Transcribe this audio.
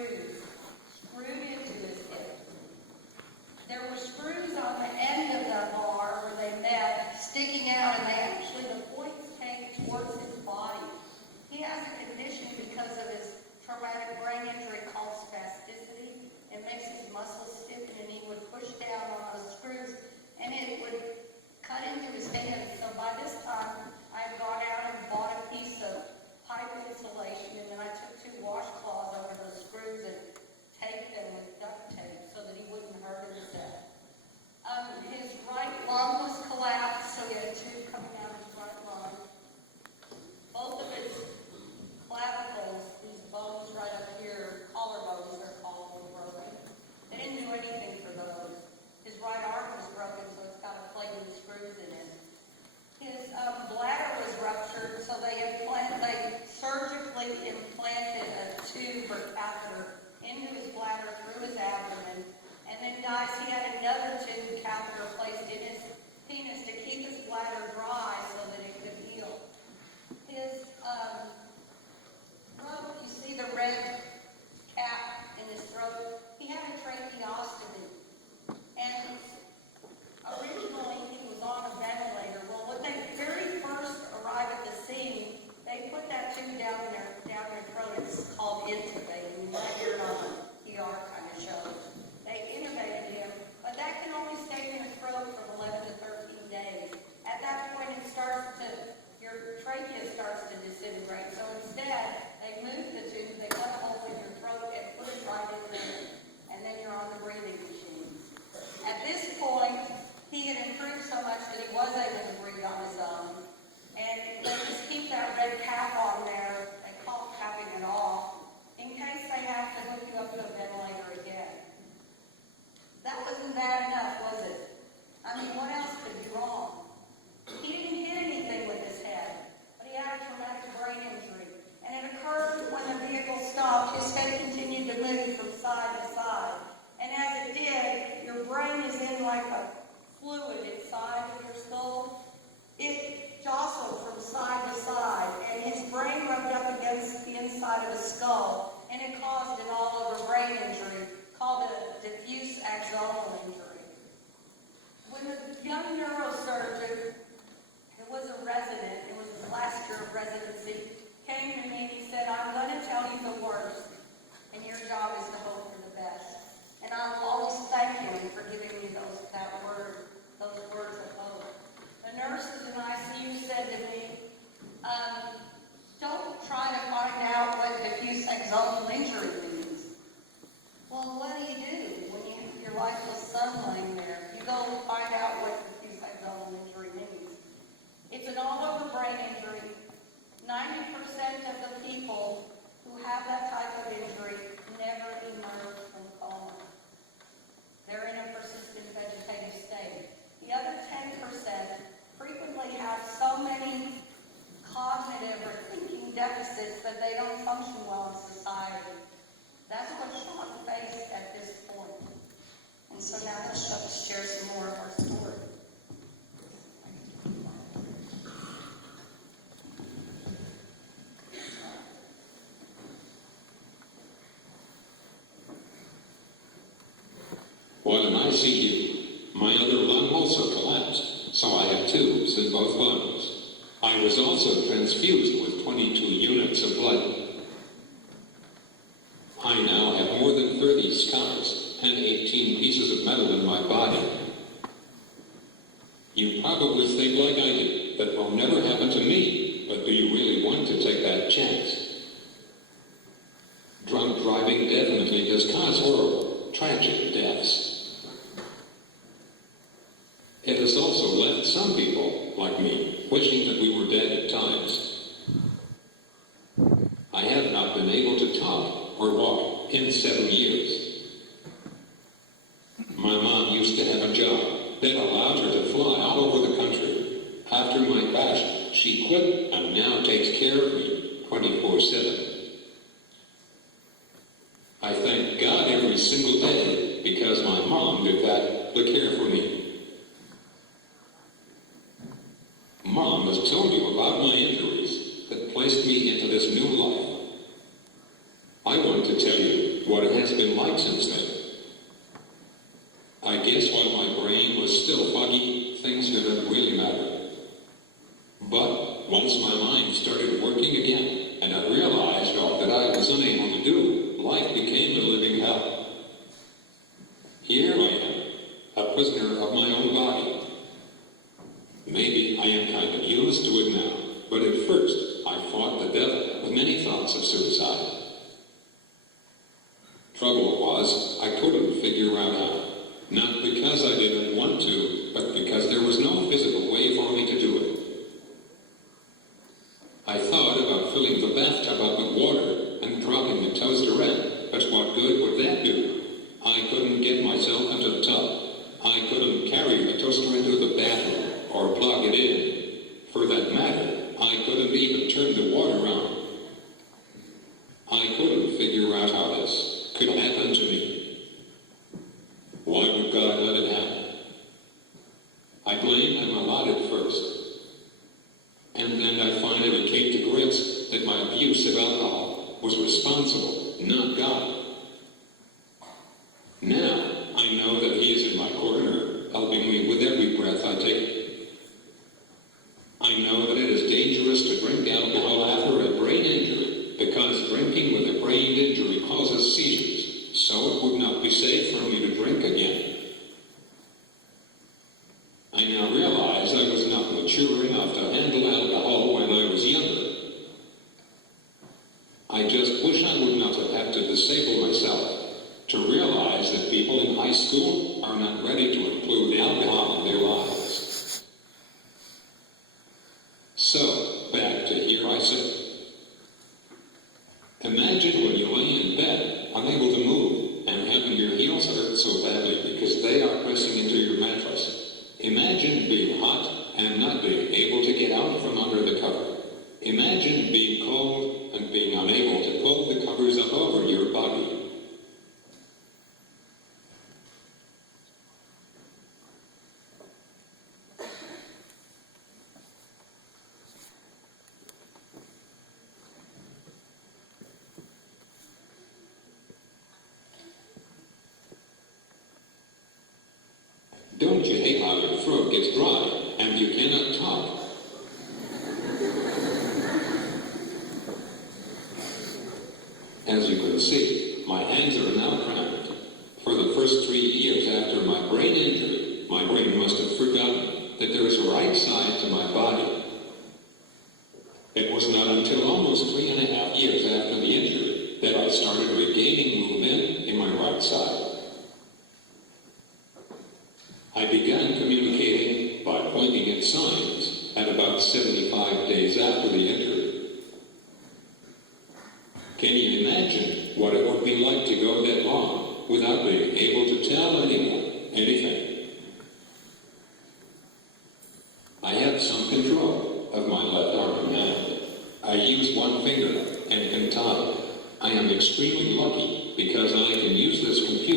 screws screwed into his hip. There were screws on the end of the bar where they met, sticking out, and the points came towards his body. He has a condition because of his traumatic brain injury called spasticity. It makes his muscles stiffen, and he would push down on those screws, and it would cut into his hand. So by this time, I had gone out and bought a piece of pipe insulation, and then I took 2 washcloths over those screws and taped them with duct tape so that he wouldn't hurt himself. His right lung was collapsed, so he had a tube coming out of his right lung. Both of his clavicles, these bones right up here, collarbones are called, were broken. They didn't do anything for those. His right arm was broken, so it's got a plate with screws in it. His bladder was ruptured, so they surgically implanted a tube or catheter into his bladder through his abdomen. And then, guys, he had another tube catheter placed in his penis to keep his bladder dry so that it could heal. His throat, you see the red cap in his throat? He had a tracheostomy. And originally, he was on a ventilator. Well, when they very first arrived at the scene, they put that tube down their throat. It's called intubating. You might hear it on the ER kind of shows. They intubated him, but that can only stay in your throat from 11 to 13 days. At that point, your trachea starts to disintegrate. So instead, they moved the tube, they cut a hole in your throat and put it right in there. And then you're on the breathing machines. At this point, he had improved so much that he was able to breathe on his own. And they just keep that red cap on there. They call it capping it off in case they have to hook you up to a ventilator again. That wasn't bad enough, was it? I mean, what else could be wrong? He didn't hit anything with his head, but he had a traumatic brain injury. And it occurred when the vehicle stopped. His head continued to move from side to side. And as it did, your brain is in like a fluid inside of your skull. It jostled from side to side, and his brain rubbed up against the inside of his skull, and it caused an all-over brain injury called a diffuse axonal injury. When the young neurosurgeon, who was a resident, it was his last year of residency, came to me and he said, "I'm going to tell you the worst, and your job is to hope for the best." And I will always thank him for giving me those words of hope. The nurses in ICU said to me, "Don't try to find out what diffuse axonal injury means." Well, what do when you have your lifeless son laying there? You go find out what diffuse axonal injury means. It's an all-over brain injury. 90% of the people who have that type of injury never emerge from coma. They're in a persistent vegetative state. The other 10% frequently have so many cognitive or thinking deficits that they don't function well in society. That's what Sean faced at this point. And so now he'll share some more of our story. While in ICU, my other lung also collapsed, so I had tubes in both lungs. I was also transfused with 22 units of blood. I now have more than 30 scars and 18 pieces of metal in my body. You probably think like I do, that will never happen to me, but do you really want to take that chance? Drunk driving definitely does cause horrible, tragic deaths. It has also left some people, like me, wishing that we were dead at times. I have not been able to talk or walk in 7 years. My mom used to have a job that allowed her to fly all over the country. After my crash, she quit and now takes care of me 24/7. I thank God every single day because my mom did that to care for me. Mom has told you about my injuries that placed me into this new life. I want to tell you what it has been like since then. I guess while my brain was still foggy, things didn't really matter. But once my mind started working again, and I realized all that I was unable to do, life became a living hell. Here I am, a prisoner of my own body. Maybe I am kind of used to it now, but at first I fought the devil with many thoughts of suicide. Trouble was, I couldn't figure out how. Not because I didn't want to, but because there was no physical way for me to do it. I thought about filling the bathtub up with water and dropping the toaster in, but what good would that do? I couldn't get myself into the tub. I couldn't carry the toaster into the bathroom or plug it in. For that matter, I couldn't even turn the water on. I couldn't figure out how this could happen to me. Why would God let it happen? I blamed him a lot at first. And then I finally came to grips that my abuse of alcohol was responsible, not God. Now, I know that he is in my corner, helping me with every breath I take. I know that it is dangerous to drink alcohol after a brain injury, because drinking with a brain injury causes seizures, so it would not be safe for me to drink again. I now realize I was not mature enough to handle alcohol when I was younger. I just wish I would not have had to disable myself to realize that people in high school are not ready to include alcohol in their lives. So, back to here I sit. Imagine when you lay in bed, unable to move, and having your heels hurt so badly because they are pressing into your mattress. Imagine being hot and not being able to get out from under the cover. Imagine being cold and being unable to pull the covers up over your body. Don't you hate how your throat gets dry and you cannot talk? As you can see, my hands are now cramped. For the first 3 years after my brain injury, my brain must have forgotten that there is a right side to my body. It was not until almost 3.5 years after the injury that I started regaining movement in my right side. I began communicating by pointing at signs at about 75 days after the injury. Can you imagine what it would be like to go that long without being able to tell anyone anything? I have some control of my left arm and hand. I use one finger and can type. I am extremely lucky because I can use this computer